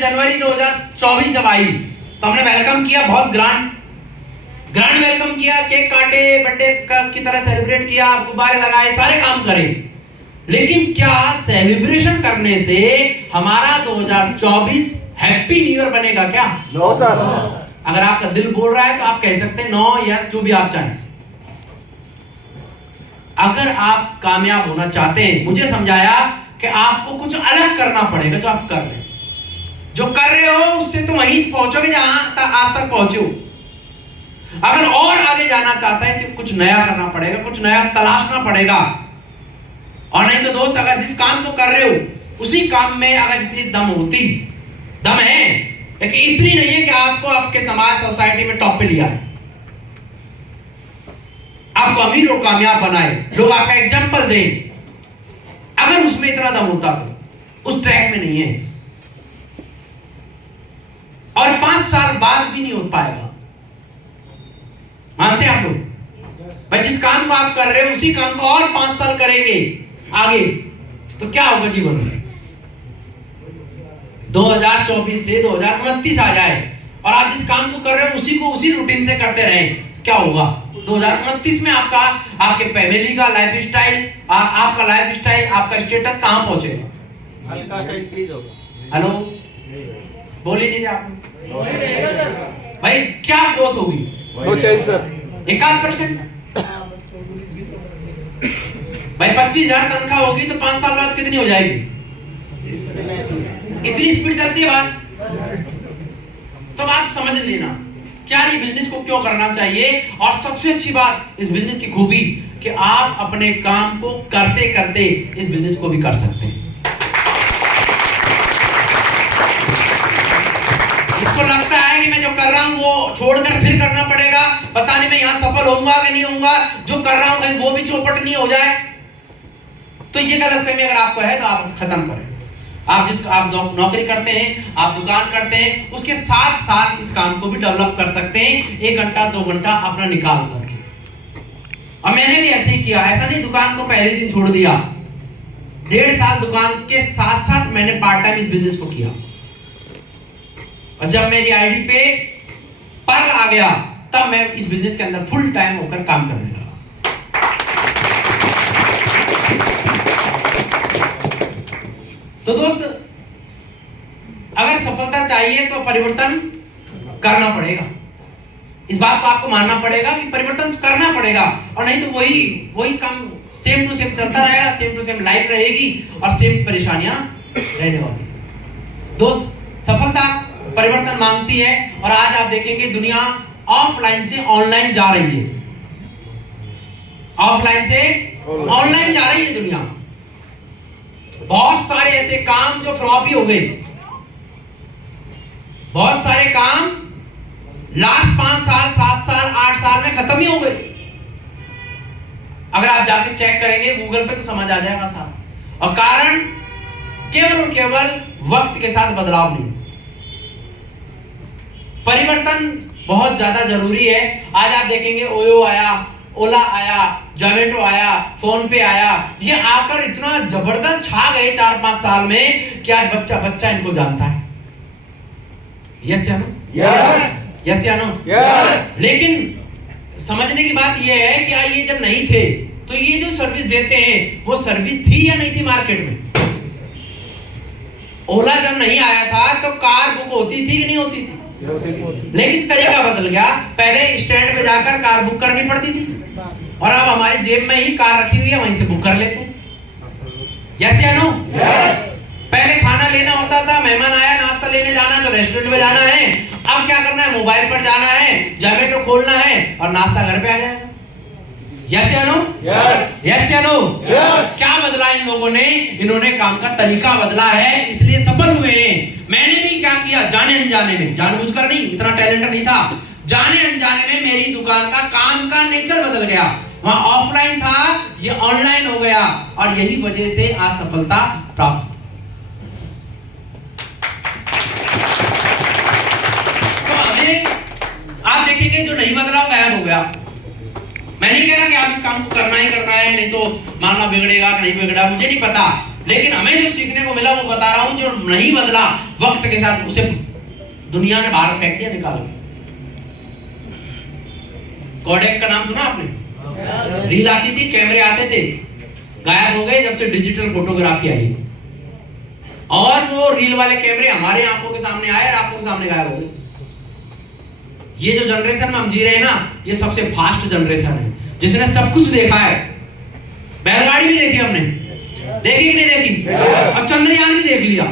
जनवरी 2024 जब आई तो हमने वेलकम किया, बहुत ग्रांड वेलकम किया, केक काटे, बर्थडे की तरह सेलिब्रेट किया, गुब्बारे लगाए, सारे काम करे। लेकिन क्या सेलिब्रेशन करने से हमारा 2024 हैप्पी न्यू ईयर बनेगा क्या? No sir. अगर आपका दिल बोल रहा है तो आप कह सकते हैं नो या जो भी आप चाहें। अगर आप कामयाब होना चाहते हैं, मुझे समझाया कि आपको कुछ अलग करना पड़ेगा। जो आप कर रहे हैं, जो कर रहे हो उससे तुम वहीं पहुंचोगे जहां आज तक पहुंचे हो। अगर और आगे जाना चाहता है तो कुछ नया करना पड़ेगा, कुछ नया तलाशना पड़ेगा। और नहीं तो दोस्त, अगर जिस काम को कर रहे हो उसी काम में अगर इतनी दम है, लेकिन इतनी नहीं है कि आपको आपके समाज सोसाइटी में टॉप पे लिया है, आपको अमीर और कामयाब बनाए, लोग आपका एग्जाम्पल दें। अगर उसमें इतना दम होता तो उस ट्रैक में नहीं है, और 5 साल बाद भी नहीं हो पाएगा। मानते हैं आप लोग? भाई जिस काम को आप कर रहे हो उसी काम को और 5 साल करेंगे आगे तो क्या होगा जीवन में? 2024 से 2029 आ जाए और आप जिस काम को कर रहे हो उसी को उसी रूटीन से करते रहें, क्या होगा? 2029 में आपके फैमिली का लाइफ स्टाइल, आपका लाइफ स्टाइल, आपका स्टेटस कहां पहुंचेगा? हल्का सा इंक्रीज होगा। हेलो, बोल ही नहीं रहे आप भाई। क्या ग्रोथ होगी? No change sir. 1% भाई 25,000 तनख्वाह होगी तो 5 साल बाद कितनी हो जाएगी? इतनी स्पीड चलती है बात। तो आप समझ लेना क्या ये बिजनेस को क्यों करना चाहिए। और सबसे अच्छी बात इस बिजनेस की खूबी कि आप अपने काम को करते करते इस बिजनेस को भी कर सकते हैं। इसको लगता है कि मैं जो कर रहा हूं वो छोड़कर फिर करना पड़ेगा, पता नहीं मैं यहां सफल होऊंगा कि नहीं होऊंगा, जो कर रहा हूं कहीं वो भी चौपट नहीं हो जाए, तो ये गलतफहमी अगर आपको है तो आप खत्म करें। आप नौकरी करते हैं, आप दुकान करते हैं, उसके साथ साथ इस काम को भी डेवलप कर सकते हैं 1 घंटा 2 घंटा अपना निकाल करके। और मैंने भी ऐसे ही किया, ऐसा नहीं दुकान को पहले दिन छोड़ दिया। 1.5 साल दुकान के साथ साथ मैंने पार्ट टाइम इस बिजनेस को किया, और जब मेरी आईडी पे पर आ गया तब मैं इस बिजनेस के अंदर फुल टाइम होकर काम करने लगा। तो दोस्त, अगर सफलता चाहिए तो परिवर्तन करना पड़ेगा। इस बात को आपको मानना पड़ेगा कि परिवर्तन करना पड़ेगा, और नहीं तो वही काम सेम टू सेम चलता रहेगा, सेम टू सेम लाइफ रहेगी और सेम परेशानियां रहने वाली। दोस्त, सफलता परिवर्तन मांगती है, और आज आप देखेंगे दुनिया ऑफलाइन से ऑनलाइन जा रही है। ऑफलाइन से ऑनलाइन जा रही है दुनिया। बहुत सारे ऐसे काम जो फ्लॉप ही हो गए, बहुत सारे काम लास्ट 5 साल 7 साल 8 साल में खत्म ही हो गए। अगर आप जाके चेक करेंगे गूगल पे तो समझ आ जाएगा साहब। और कारण केवल और केवल वक्त के साथ बदलाव नहीं, परिवर्तन बहुत ज्यादा जरूरी है। आज आप देखेंगे ओयो आया, ओला आया, जोमेटो आया, फोन पे आया, ये आकर इतना जबरदस्त छा गए 4-5 साल में कि आज बच्चा बच्चा इनको जानता है। यस या नो? यस। यस या नो? यस। लेकिन समझने की बात ये है कि ये जब नहीं थे तो ये जो सर्विस देते हैं वो सर्विस थी या नहीं थी मार्केट में? ओला जब नहीं आया था तो कार बुक होती थी कि नहीं होती थी? लेकिन तरीका बदल गया। पहले स्टैंड पे जाकर कार बुक करनी पड़ती थी, और अब हमारी जेब में ही कार रखी हुई है, वहीं से बुक कर लेते हैं। यस या नो? यस। पहले खाना लेना होता था, मेहमान आया नाश्ता लेने जाना तो रेस्टोरेंट में जाना है, अब क्या करना है, मोबाइल पर जाना है, जोमेटो खोलना है और नाश्ता घर पे आ जाएगा। यस या नो? यस। यस या नो? यस। क्या बदला इन लोगों ने? इन्होंने काम का तरीका बदला है, इसलिए सफल हुए हैं। मैंने भी क्या किया, जाने अनजाने में, जानबूझकर नहीं, इतना टैलेंट नहीं था, जाने अनजाने में मेरी दुकान का काम का नेचर बदल गया। वहां ऑफलाइन था, ये ऑनलाइन हो गया, और यही वजह से आज सफलता प्राप्त हुई। तो अभी आप देखेंगे जो नहीं बदला गायब हो गया। मैं नहीं कह रहा कि आप इस काम को करना ही करना है, नहीं तो मामला बिगड़ेगा कि नहीं बिगड़ा, मुझे नहीं पता। लेकिन हमें जो सीखने को मिला वो बता रहा हूं, जो नहीं बदला वक्त के साथ उसे दुनिया ने बाहर फेंक दिया, निकाल। कोडेक का नाम सुना आपने? रील आती थी, कैमरे आते थे, गायब हो गए जब से डिजिटल फोटोग्राफी आई। और वो रील वाले कैमरे हमारे आंखों के सामने आए और आंखों के सामने गायब हो गए। ये जो जनरेशन में हम जी रहे हैं ना, ये सबसे फास्ट जनरेशन है, जिसने सब कुछ देखा है। बैलगाड़ी भी देखी हमने, देखी कि नहीं देखी? और चंद्रयान भी देख लिया।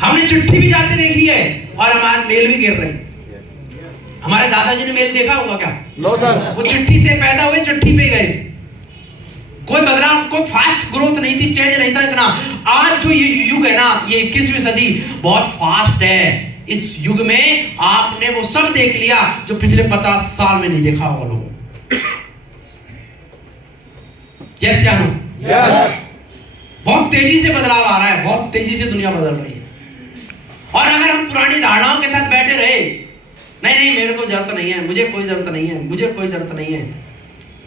हमने चिट्ठी भी जाते देखी है, और हमारे मेल भी गिर रहे हैं। हमारे दादाजी ने मेल देखा होगा क्या? No sir. वो चिट्ठी से पैदा हुए, चिट्ठी पे गए। कोई बदलाव, कोई फास्ट ग्रोथ नहीं थी, चेंज नहीं था इतना। आज जो ये युग है ना, ये 21वीं सदी बहुत फास्ट है। इस युग में आपने वो सब देख लिया जो पिछले 50 साल में नहीं देखा होगा लोगों। यस या नो? बहुत तेजी से बदलाव आ रहा है, बहुत तेजी से दुनिया बदल रही है। और अगर हम पुरानी धारणाओं के साथ बैठे रहे, नहीं नहीं मेरे को जरूरत नहीं है, मुझे कोई जरूरत नहीं है, मुझे कोई जरूरत नहीं है,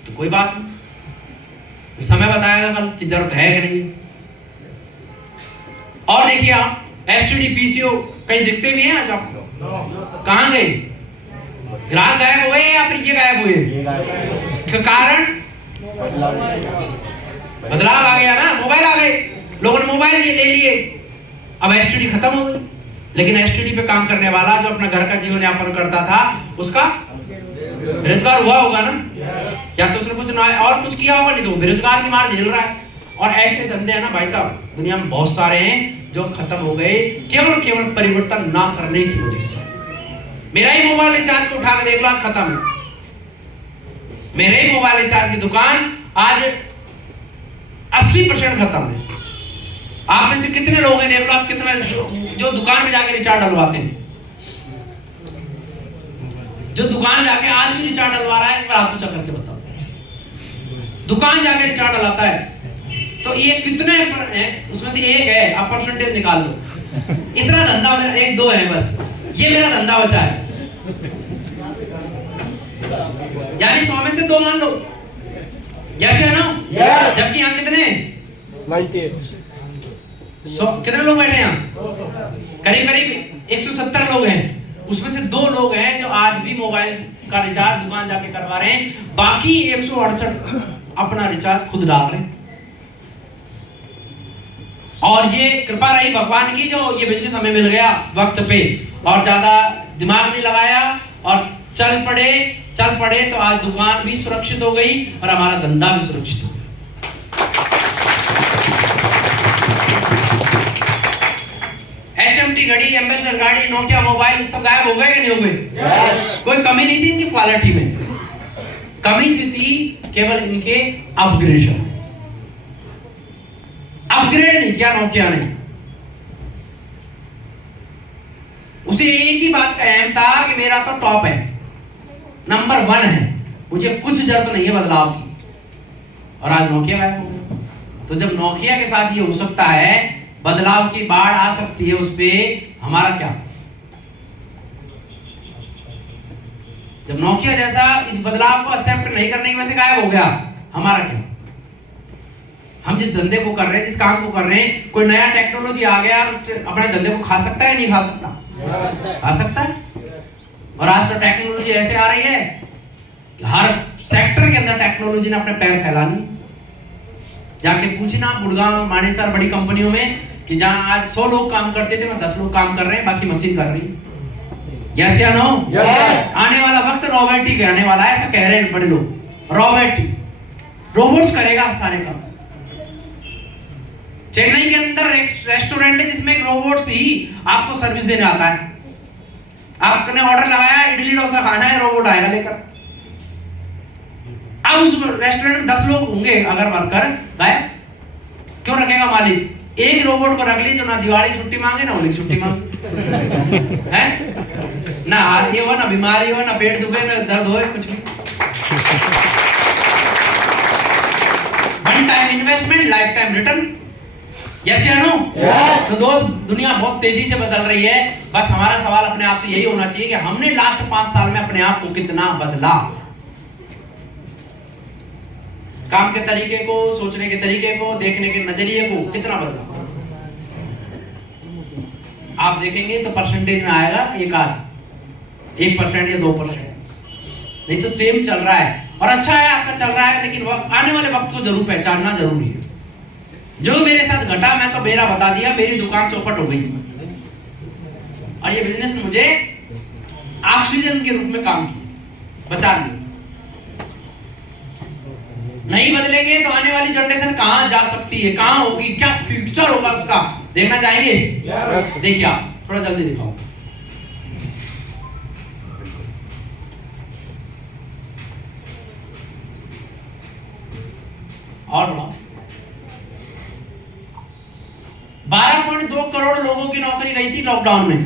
तो कोई बात नहीं, समय बताएगा कल कि जरूरत है कि नहीं। और देखिए आप एसटीडी पीसीओ कहीं दिखते भी हैं आज आपको? कहां गए? ग्राहक गायब हो गए या फिर ये गायब हुए? कारण बदलाव आ गया ना, मोबाइल आ गए, लोगों ने मोबाइल ले लिए, अब एसटीडी खत्म हो गई। लेकिन एसटीडी पे काम करने वाला जो अपना घर का जीवन यापन करता था, उसका बेरोजगार हुआ होगा ना, या तो उसने कुछ ना और कुछ किया होगा, नहीं तो बेरोजगार की मार झेल रहा है। और ऐसे धंधे हैं ना भाई साहब, दुनिया में बहुत सारे हैं जो खत्म हो गए केवल परिवर्तन ना करने की वजह से। मेरा ही मोबाइल रिचार्ज को उठा के देख लो, आज खत्म है। मेरे ही मोबाइल रिचार्ज की दुकान आज 80% खत्म है। आप में से कितने लोग हैं, देख लो आप, कितना जो दुकान में जाके रिचार्ज डलवाते हैं, जो दुकान जाके आज भी रिचार्ज डलवा रहा है, एक बार हाथ ऊंचा करके बताओ। दुकान जाके रिचार्ज डलाता है, तो ये कितने है? उसमें से एक है, आप परसेंटेज निकाल लो। इतना धंधा मेरा, एक दो है बस, ये मेरा धंधा बचा है। यानी 100 में से 2 मान लो, यस या नो? जबकि यहाँ कितने 98 कितने लोग बैठे हैं यहाँ? करीब 170 लोग हैं। उसमें से 2 लोग हैं जो आज भी मोबाइल का रिचार्ज दुकान जाके करवा रहे हैं, बाकी 168 अपना रिचार्ज खुद डाल रहे हैं। और ये कृपा रही भगवान की, जो ये बिजनेस हमें मिल गया वक्त पे, और ज्यादा दिमाग नहीं लगाया और चल पड़े तो आज दुकान भी सुरक्षित हो गई और हमारा धंधा भी सुरक्षित हो गया। HMT घड़ी, एम्बेसडर गाड़ी, नोकिया मोबाइल सब गायब हो गए कि नहीं हो गए? कोई कमी नहीं थी इनकी क्वालिटी में, कमी थी केवल इनके अपग्रेडेशन। अपग्रेड नहीं किया नोकिया ने। उसे एक ही बात का अहम था कि मेरा तो टॉप है, नंबर 1 है, मुझे कुछ जरूरत नहीं है बदलाव की। और आज नोकिया गायब हो गया। तो जब नोकिया के साथ ये हो सकता है, बदलाव की बाढ़ आ सकती है, उस पे हमारा क्या? जब नोकिया जैसा इस बदलाव को एक्सेप्ट नहीं करने की वजह से गायब हो गया, हमारा क्या? हम जिस धंधे को कर रहे हैं, जिस काम को कर रहे हैं, कोई नया टेक्नोलॉजी आ गया अपने धंधे को खा सकता है नहीं खा सकता? खा सकता है। और आज तो टेक्नोलॉजी ऐसे आ रही है कि हर सेक्टर के अंदर टेक्नोलॉजी ने अपने पैर फैलानी। जाके पूछना गुड़गांव, मानेसर बड़ी कंपनियों में कि जहां आज 100 लोग काम करते थे, वहां 10 लोग काम कर रहे हैं, बाकी मशीन कर रही है। यस या नो? आने वाला वक्त रोबोटिक आने वाला है, ऐसा कह रहे हैं बड़े लोग। रोबोटिक, रोबोट्स करेगा सारे काम। चेन्नई के अंदर एक रेस्टोरेंट है जिसमें एक रोबोट ही आपको सर्विस देने आता है। आपने ऑर्डर लगाया, इडली डोसा खाना है, रोबोट आएगा लेकर। अब उस रेस्टोरेंट में 10 लोग होंगे, अगर वर्कर गायब, क्यों रखेगा मालिक? एक रोबोट को रख ली जो ना दिवाली छुट्टी मांगे ना होली छुट्टी मांगे, है ना? ये हो ना बीमारी हो, ना पेट दुखे, ना दर्द हो, कुछ नहीं। One time investment, life time return. Yes या नो? तो दोस्त, दुनिया बहुत तेजी से बदल रही है। बस हमारा सवाल अपने आप से यही होना चाहिए कि हमने लास्ट 5 साल में अपने आप को कितना बदला। काम के तरीके को, सोचने के तरीके को, देखने के नजरिए को कितना बदला। आप देखेंगे तो परसेंटेज में आएगा 1% या 2%, नहीं तो सेम चल रहा है। और अच्छा है आपका चल रहा है, लेकिन आने वाले वक्त को जरूर पहचानना जरूरी है। जो मेरे साथ घटा मैं तो मेरा बता दिया, मेरी दुकान चौपट हो गई और ये बिजनेस ने मुझे ऑक्सीजन के रूप में काम किया, बचा लिया। नहीं बदलेंगे तो आने वाली जनरेशन कहां जा सकती है, कहां होगी, क्या फ्यूचर होगा उसका, देखना चाहेंगे? देखिए आप थोड़ा जल्दी दिखाओ। और 12.2 करोड़ लोगों की नौकरी गई थी लॉकडाउन में।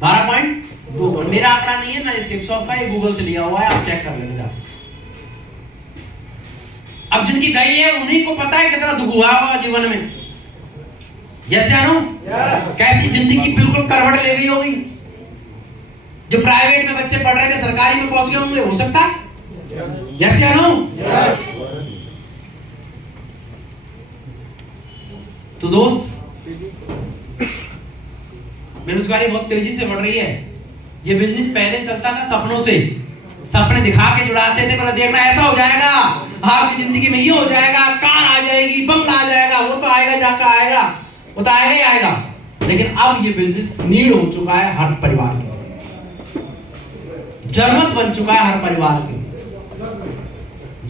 12.2 करोड़, मेरा आंकड़ा नहीं है ना, ये सिपसॉफ्ट का, ये गूगल से लिया हुआ है, आप चेक कर लेना। अब जिनकी गई है उन्हीं को पता है कितना दुख हुआ होगा जीवन में। यस या नो? कैसी जिंदगी बिल्कुल करवट ले गई होगी। जो प्राइवेट में बच्चे पढ़ रहे थे सरकारी में पहुंच गए होंगे, हो सकता है? यस या नो? तो दोस्त, बेरोजगारी बहुत तेजी से बढ़ रही है। ये बिजनेस पहले चलता था सपनों से, सपने दिखा के जुड़ाते थे, बोला देखना ऐसा हो जाएगा, आपकी जिंदगी में ये हो जाएगा, कार आ जाएगी, बंगला आ जाएगा, वो तो आएगा जाकर आएगा, वो तो आएगा ही आएगा। लेकिन अब ये बिजनेस नीड हो चुका है हर परिवार के लिए, जरूरत बन चुका है हर परिवार के लिए।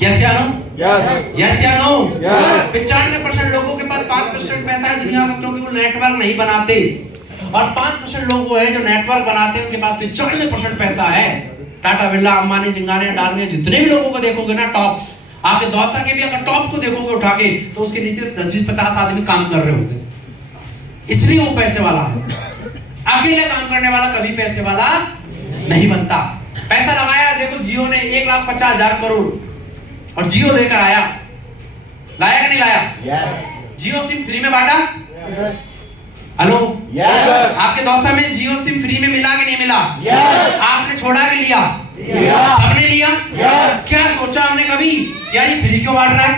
यस या नो? यस या नो? 95% लोगों के पास 5% पैसा है दुनिया में, क्योंकि वो नेटवर्क नहीं बनाते। और 5% लोग वो है जो नेटवर्क बनाते हैं, उनके पास 95% पैसा है। टाटा, बिरला, अंबानी, सिंघानिया, डालमिया, जितने भी लोगों को देखोगे ना टॉप, आपके दौसा के भी अगर टॉप को देखोगे उठा के, तो उसके नीचे 10-20-50 आदमी काम कर रहे होंगे, इसलिए वो पैसे वाला है। अकेले काम करने वाला कभी पैसे वाला नहीं बनता। पैसा लगाया, देखो जियो ने 1,50,000 करोड़ और जियो लेकर आया, लाया कि नहीं लाया? जियो सिम फ्री में बांटा। हेलो, आपके दौसा में जियो सिम फ्री में मिला कि नहीं मिला? आपने छोड़ा कि लिया? सबने लिया। क्या सोचा हमने कभी यार ये फ्री क्यों बांट रहा है?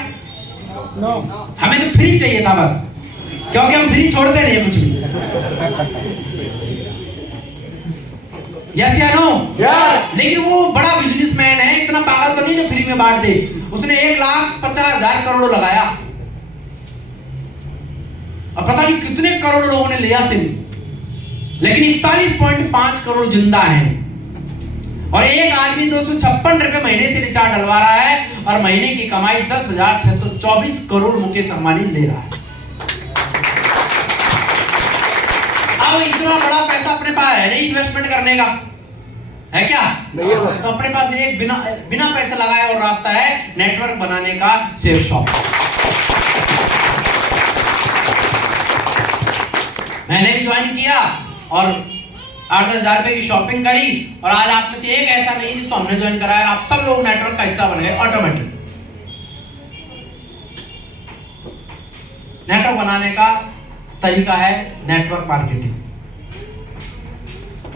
हमें तो फ्री चाहिए था बस, क्योंकि हम फ्री छोड़ते नहीं कुछ भी। यस या नो? लेकिन वो बड़ा बिजनेसमैन है, इतना पागल तो नहीं जो फ्री में बांट दे। उसने 1,50,000 करोड़ लगाया और पता नहीं कितने करोड़ लोगों ने लिया सिम, लेकिन 41.5 करोड़ जिंदा हैं। और एक आदमी 256 रुपए महीने से रिचार्ज डलवा रहा है और महीने की कमाई 10,624 करोड़ मुकेश अंबानी ले रहा है। अब इतना बड़ा पैसा अपने पास है नहीं इन्वेस्टमेंट करने का, है क्या? तो अपने पास एक बिना पैसा लगाए और रास्ता है नेटवर्क बनाने का, सेफ शॉप। मैंने भी ज्वाइन किया और 8-10 हजार रुपए की शॉपिंग करी, और आज आप में से एक ऐसा नहीं जिसको हमने ज्वाइन कराया, आप सब लोग नेटवर्क का हिस्सा बन गए ऑटोमेटिक। नेटवर्क बनाने का तरीका है network marketing,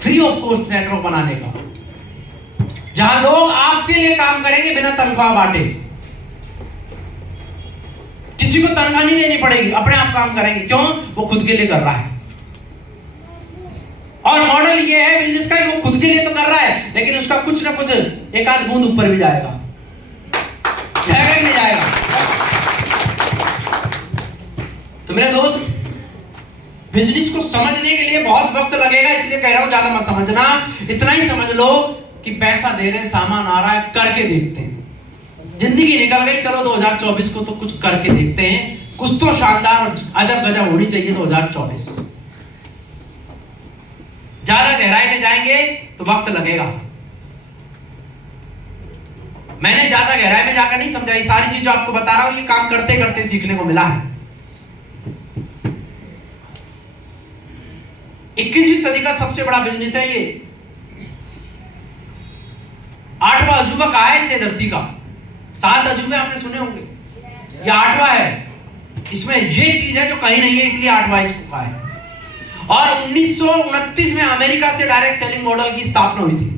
free of cost network बनाने का, जहां लोग आपके लिए काम करेंगे बिना तनख्वाह बांटे। किसी को तनख्वाह नहीं देनी पड़ेगी, अपने आप काम करेंगे। क्यों? वो खुद के लिए कर रहा है। और मॉडल ये है बिजनेस का, वो खुद के लिए तो कर रहा है, लेकिन उसका कुछ ना कुछ एक आध बूंद ऊपर भी जाएगा, जाएगा कि नहीं जाएगा? तो मेरे दोस्त, बिजनेस को समझने के लिए बहुत वक्त लगेगा, इसलिए कह रहा हूं ज्यादा मत समझना। इतना ही समझ लो कि पैसा दे रहे, सामान आ रहा है, करके देखते हैं। जिंदगी निकल गई, चलो 2024 को तो कुछ करके देखते हैं, कुछ तो शानदार और अजब गजब होनी चाहिए 2024। ज्यादा गहराई में जाएंगे तो वक्त लगेगा। मैंने ज्यादा गहराई में जाकर नहीं समझा, ये सारी चीज जो आपको बता रहा हूं ये काम करते करते सीखने को मिला है। 21वीं सदी का सबसे बड़ा बिजनेस है ये। 8वां अजूबा कहा है इसे धरती का? 7 अजूबे आपने सुने होंगे, ये 8वां है। इसमें ये चीज है जो कहीं नहीं है, इसलिए 8वां इसको कहा है। और 1929 में अमेरिका से डायरेक्ट सेलिंग मॉडल की स्थापना हुई थी।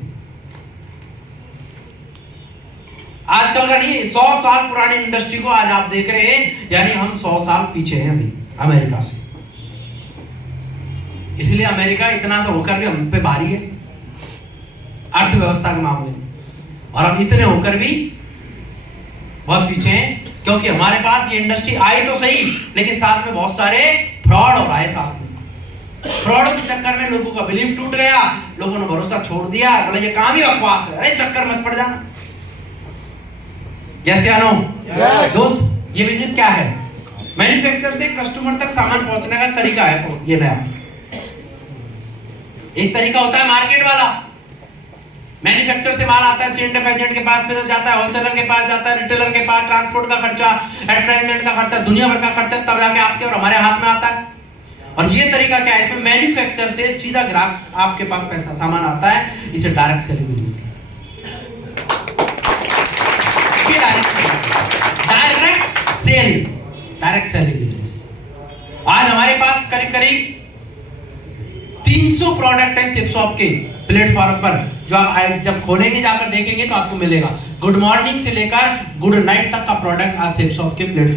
आजकल का नहीं, 100 साल पुरानी इंडस्ट्री को आज आप देख रहे हैं, यानी हम 100 साल पीछे हैं अभी अमेरिका से। इसलिए अमेरिका इतना सा होकर भी हम पे भारी है अर्थव्यवस्था के मामले में, और हम इतने होकर भी बहुत पीछे हैं, क्योंकि हमारे पास ये इंडस्ट्री आई तो सही, लेकिन साथ में बहुत सारे फ्रॉड हो रहा है। साथ में फ्रॉड के चक्कर में लोगों का बिलीफ टूट गया, लोगों ने भरोसा छोड़ दिया, बोले ये काम ही बकवास है, अरे चक्कर मत पड़ जाना। यस या नो? दोस्त, ये बिजनेस क्या है? मैन्युफैक्चर से कस्टमर तक सामान पहुंचने का तरीका है। तो ये नया एक तरीका होता है मार्केट वाला, मैन्युफैक्चर से माल आता है, सीएंडएफ एजेंट के पास, फिर जाता है होलसेलर के पास, जाता है रिटेलर के पास, ट्रांसपोर्ट का खर्चा, एडवर्टाइजमेंट का खर्चा, दुनिया भर का खर्चा, तब जाके आपके और हमारे हाथ में आता है। और ये तरीका क्या है? इसमें मैन्युफैक्चर से सीधा ग्राहक आपके पास पैसा सामान आता है, इसे डायरेक्ट सेलिंग बिजनेस कहते हैं। ये डायरेक्ट सेलिंग बिजनेस। आज हमारे पास करीब करीब 300 प्रोडक्ट है शिपशॉप के प्लेटफॉर्म पर, जो आप जब खोलेंगे जाकर देखेंगे तो आपको मिलेगा। गुड मॉर्निंग से लेकर गुड नाइट तक का प्रोडक्ट आज शिपशॉप के प्लेटफॉर्म